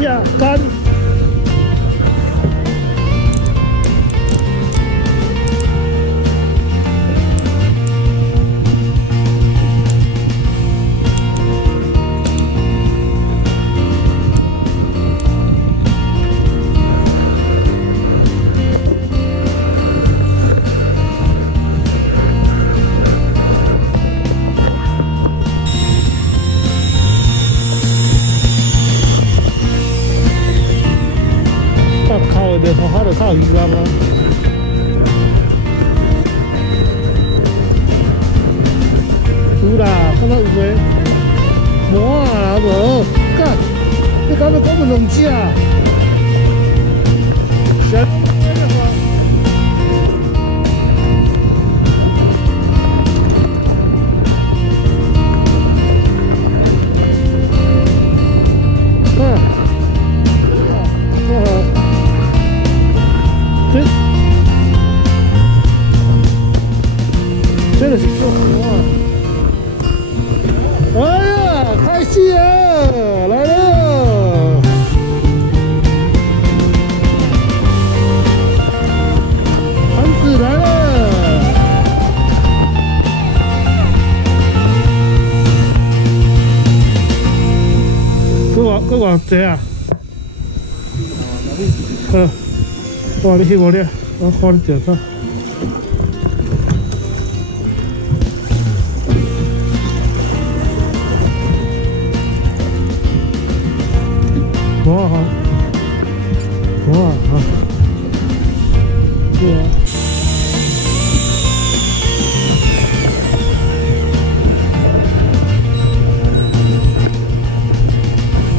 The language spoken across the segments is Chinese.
下杆。就好好的靠鱼竿吗？有啦，看到有诶，无啊啦无，干，你敢要讲要两只？谁？真的是做活啊！哎呀，开戏啊！来了，盘子来了，各往这啊！哇，你翕我咧，我看你钓啥？ 哇哈！哇哈！对啊。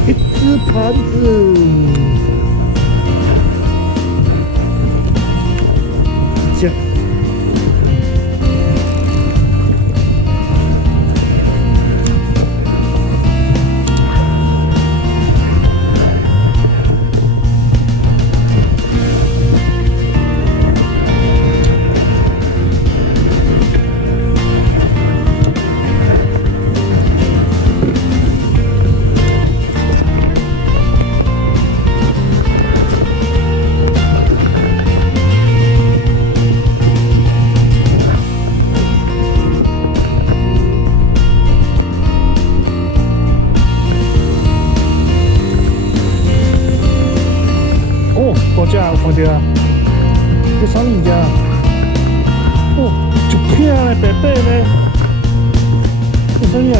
一只盘子，这。 有看到啊？这啥物件？哦，一片嘞，白白嘞。这啥物啊？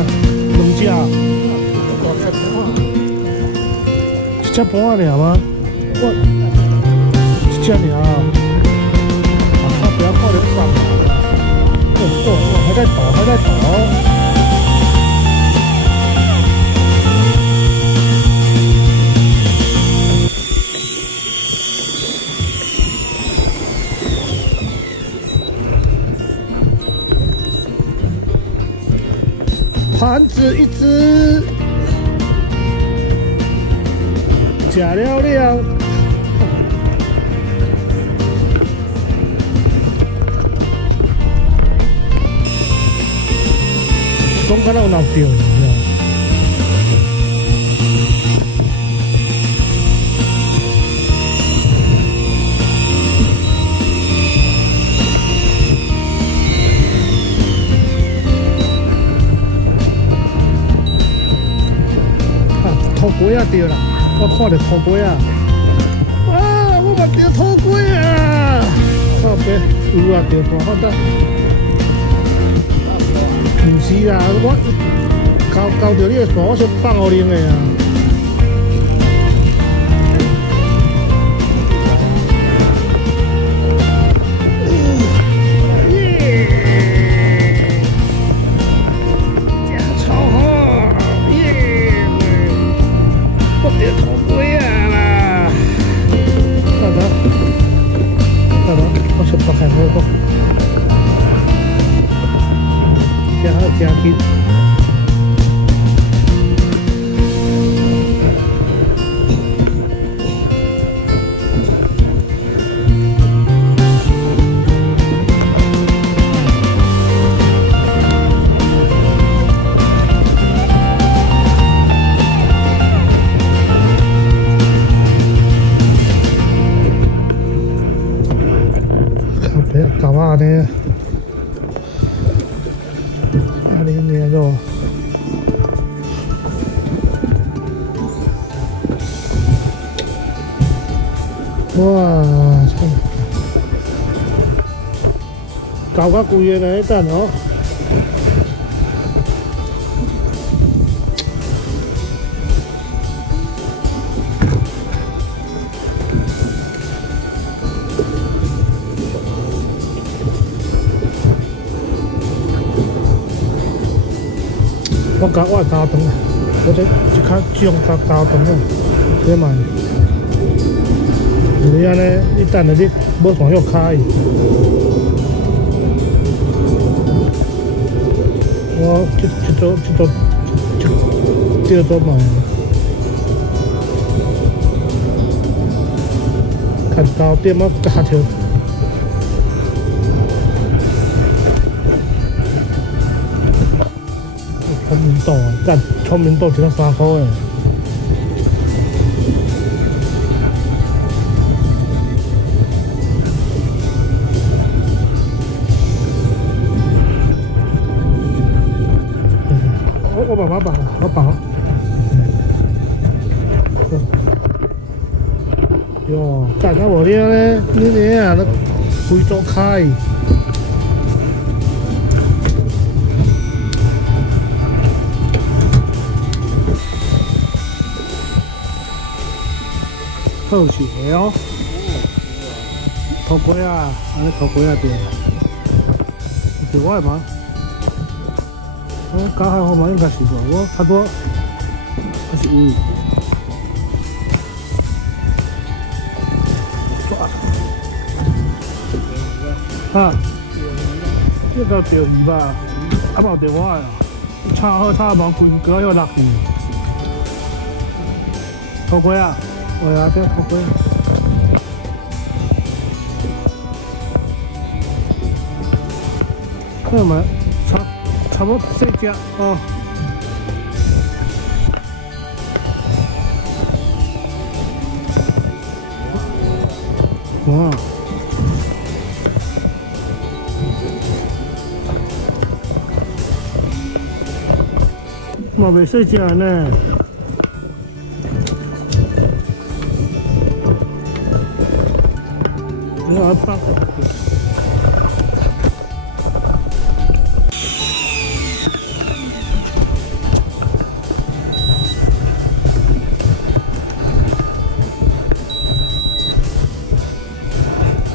两只啊？一只半尔吗？我一只尔啊！啊，不要靠人上啊！哦，还在抖，还在抖。 盘子一只，吃了了。讲敢若有闹着，土龟啊对啦，我看到土龟啊！啊，我嘛钓土龟啊！靠北，有啊，钓大发达。唔是啦，我交到你个线，我想放互恁个啊。哇，搞到贵个呢，等哦。我加我加长啊，我这一卡重加长啊，这嘛。你安尼，你等下你无全要开。我这都买。看到点么加条。聪明豆啊，干聪明豆只要3块诶。我爸爸绑了，我绑了。哟，干到无了咧，你啊，那贵州开。好血哦！头盔啊，安尼头盔啊对，是我的吗？加海号码应该是吧，我差不多还是有。啊，这个钓鱼吧，啊无钓我啦，插好插无关，哥要落去。头盔啊！哎呀，这头盔，看嘛，差不多4只哦。哇！嘛袂细只呢。我放。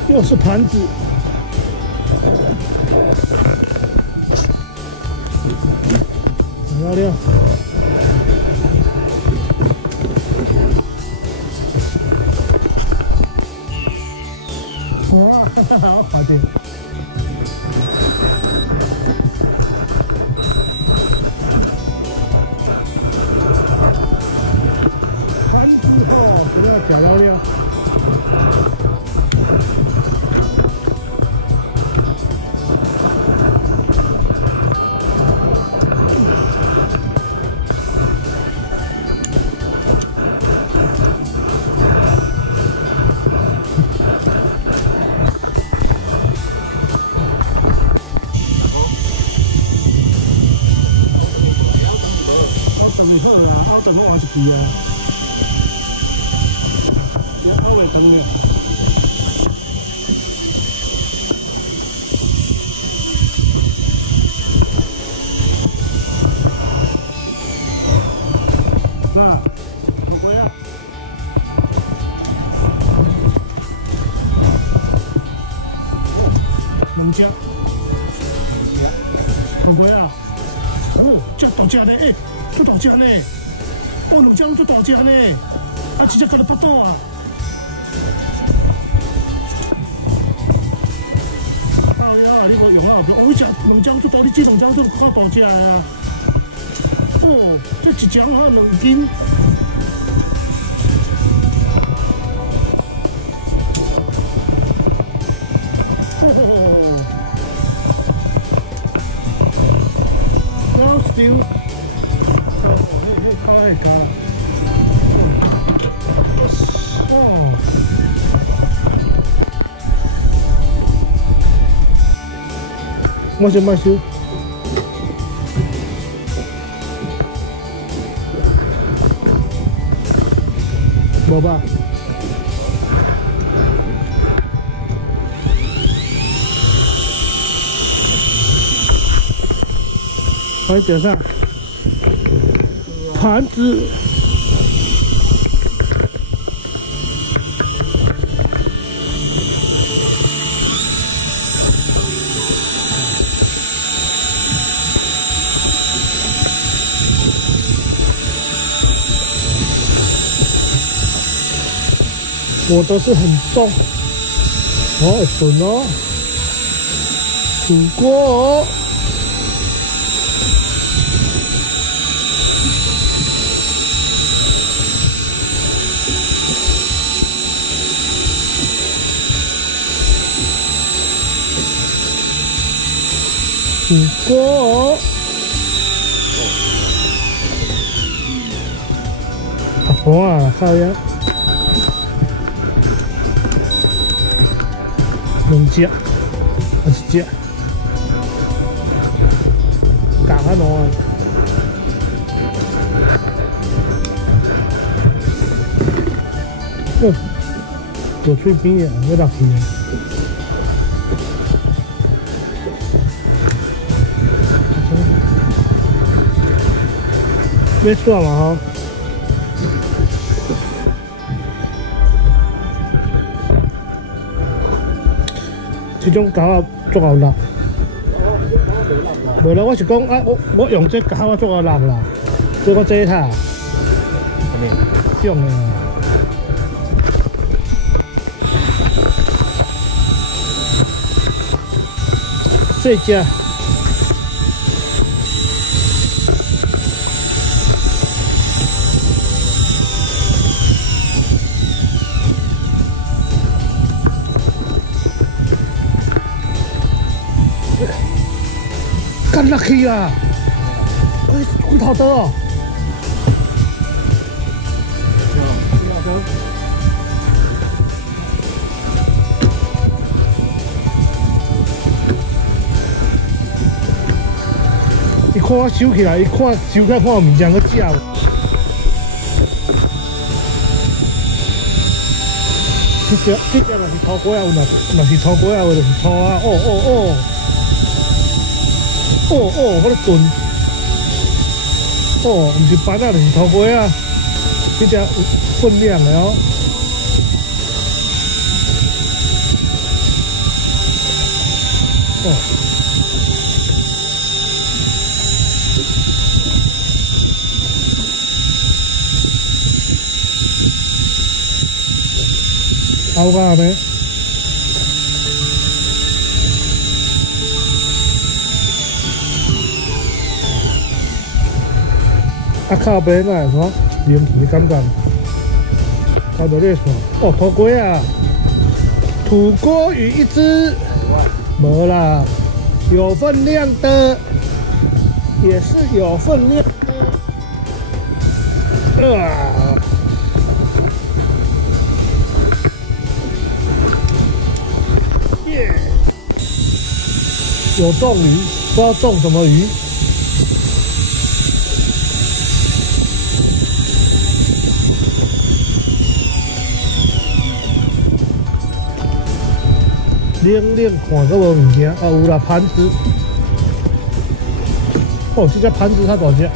又是盘子。漂亮。哇，好滑稽！盘子哦，不要漂亮。好啊，熬等我换一支啊，这熬袂长了。那，头盔啊，2只，头盔啊，哦，这大只嘞，足大只呢，哦，2只足大只呢，啊，1只到8度啊。靠了啊，你无用啊？哦，迄只2只足大，你这2只足够大只啊。哦，这1只好2斤。好笑。太高，哦，我先买收，无吧？快点上盘子。我都是很重，哦，准哦，土锅哦。土锅哦。啊，哇，靠呀！ 两只，还是只，夹啊喏啊！哦，有脆边呀，要落去。要算嘛吼？ 这种胶啊，足够辣。无啦，我是讲啊，我用这胶啊，足够辣啦。所以我这一下，香的。这只。干落去啊！哎，骨头多哦。伊看我收起来，伊看收起来看我面上个食。这只若是土锅啊，若是土锅啊，就是土啊，我咧炖，唔是板啊，就是土锅啊，这只有分量的哦。好噶呢。 啊，靠边啊，什么灵奇的感觉，靠到这算哦，土锅啊，土锅鱼一只，没啦，有分量的，也是有分量的，耶，有中鱼，不知道中什么鱼。 冷看个无物件，啊有啦盘子，哦，这只盘子较大只，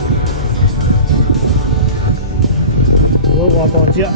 我偌大只，